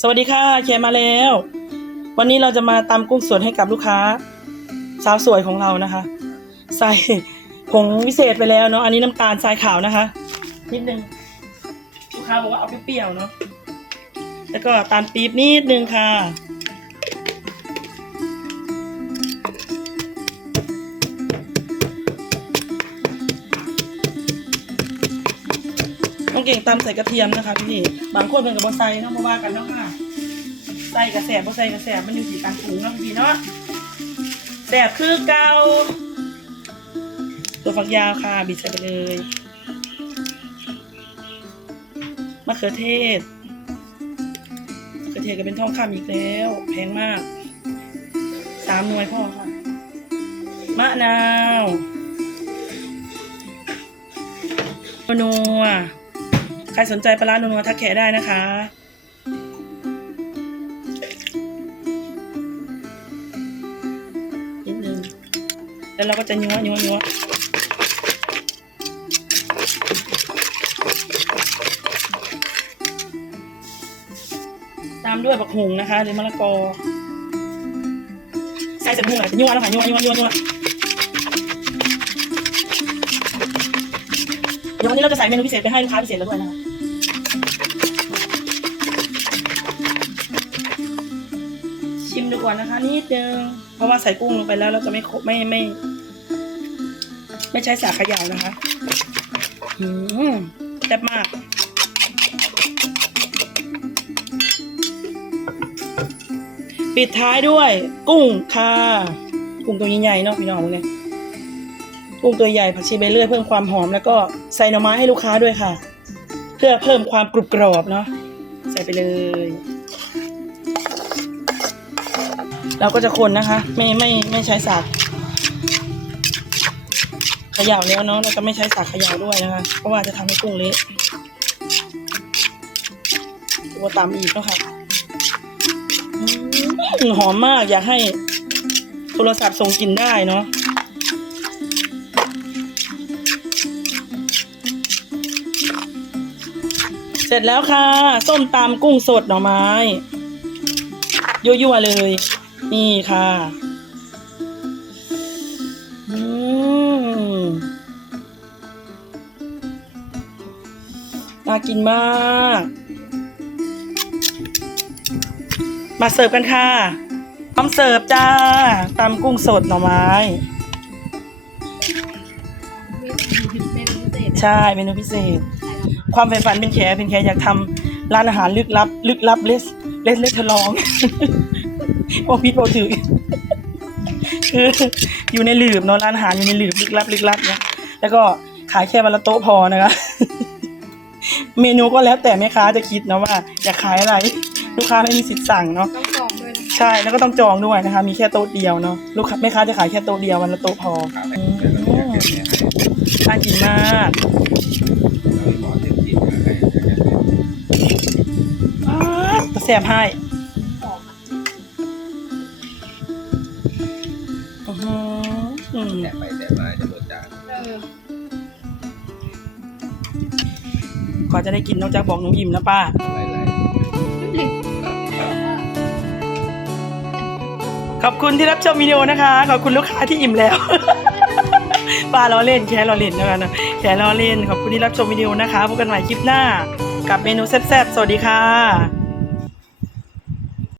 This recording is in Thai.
สวัสดีค่ะเคียร์มาแล้ว วันนี้เราจะมาตำกุ้งสดให้กับลูกค้า สาวสวยของเรานะคะ ใส่ผงวิเศษไปแล้วเนาะอันนี้น้ำตาลทรายขาวนะคะ นิดนึงลูกค้าบอกว่าเอาเปรี้ยวเนาะแล้วก็ตาลปี๊บนิดนึงค่ะ ต้องเก่งตำใส่กระเทียมนะคะพี่บางคนเป็นกับบอไซเนาะมาว่ากันเนาะค่ะใส่กระแสบบอไซกระแสบมันอยู่ที่การปรุงเนาะพี่เนาะแสบคือเกาตัวฝักยาวค่ะบิดใส่ไปเลยมะเขือเทศมะเขือเทศก็เป็นทองคำอีกแล้ว แพงมากสามหน่วยพ่อค่ะมะนาวนัว รสนใจปลาร้านัวทักแขได้นะคะ นิดนึง แล้วเราก็จะยัวยัวยัวตามด้วยบักหุงนะคะ หรือมะละกอใส่สักหุงหน่อยยัวแล้วค่ะยัวยัวยัวยัวเดี๋ยววันนี้เราจะใส่เมนูพิเศษไปให้ลูกค้าพิเศษแล้วด้วยนะคะ ชิมดูก่อนนะคะนิดนึงเพราะว่าใส่กุ้งลงไปแล้วเราจะไม่ไม่ไม่ ไม่ใช้สาขยาวนะคะอืมแซ่บมากปิดท้ายด้วย กุ้งค่ะกุ้งตัวใหญ่ๆเนาะพี่น้องเนี่ยกุ้งตัวใหญ่ผักชีใบเลื่อยเพิ่มความหอมแล้วก็ใส่หน่อไม้ให้ลูกค้าด้วยค่ะ เพื่อเพิ่มความกรุบกรอบเนาะใส่ไปเลย เราก็จะคนนะคะ ไม่ไม่ไม่ใช้สากเขย่าแล้วเนาะเราจะไม่ใช้สากเขย่าด้วยนะคะ เพราะว่าจะทำให้กุ้งเละตัวตามอีกแล้วค่ะหอมมากอยากให้โทรศัพท์ส่งกลิ่นได้เนาะเสร็จแล้วค่ะ ส้มตำกุ้งสดหน่อไม้ยั่วๆเลย นี่ค่ะอืมน่ากินมาก มาเสิร์ฟกันค่ะพร้อมเสิร์ฟจ้าตำกุ้งสดหน่อไม้ ใช่เมนูพิเศษ ความใฝ่ฝันเป็นแขเป็นแขอยากทำร้านอาหารลึกลับ ลึกลับเลสเลสเลสทะลอง โอพิษโอถือคืออยู่ในหลืบเนาะร้านอาหารอยู่ในหลืบลึกลับลึกลับเนี่ยแล้วก็ขายแค่วันละโต๊ะพอนะคะเมนูก็แล้วแต่แม่ค้าจะคิดนะว่าอยากขายอะไร ลูกค้าไม่มีสิทธิ์สั่งเนาะต้องจองด้วยนะใช่แล้วก็ต้องจองด้วยนะคะ มีแค่โต๊ะเดียวเนาะลูกค้าแม่ค้าจะขายแค่โต๊ะเดียววันละโต๊ะพออืมน่ากินมากอ้าวแซ่บให้ห อืม แต่ไปแต่มาจะรสจานเออกว่าจะได้กินนอกจากบอกหนูอิ่มนะป้า อะไรอะไรขอบคุณที่รับชมวิดีโอนะคะ ขอบคุณลูกค้าที่อิ่มแล้ว ป้าล้อเล่นแค่ล้อเล่นนะคะนะแค่ล้อเล่น ขอบคุณที่รับชมวิดีโอนะคะพบกันใหม่คลิปหน้า กับเมนูแซ่บๆ สวัสดีค่ะ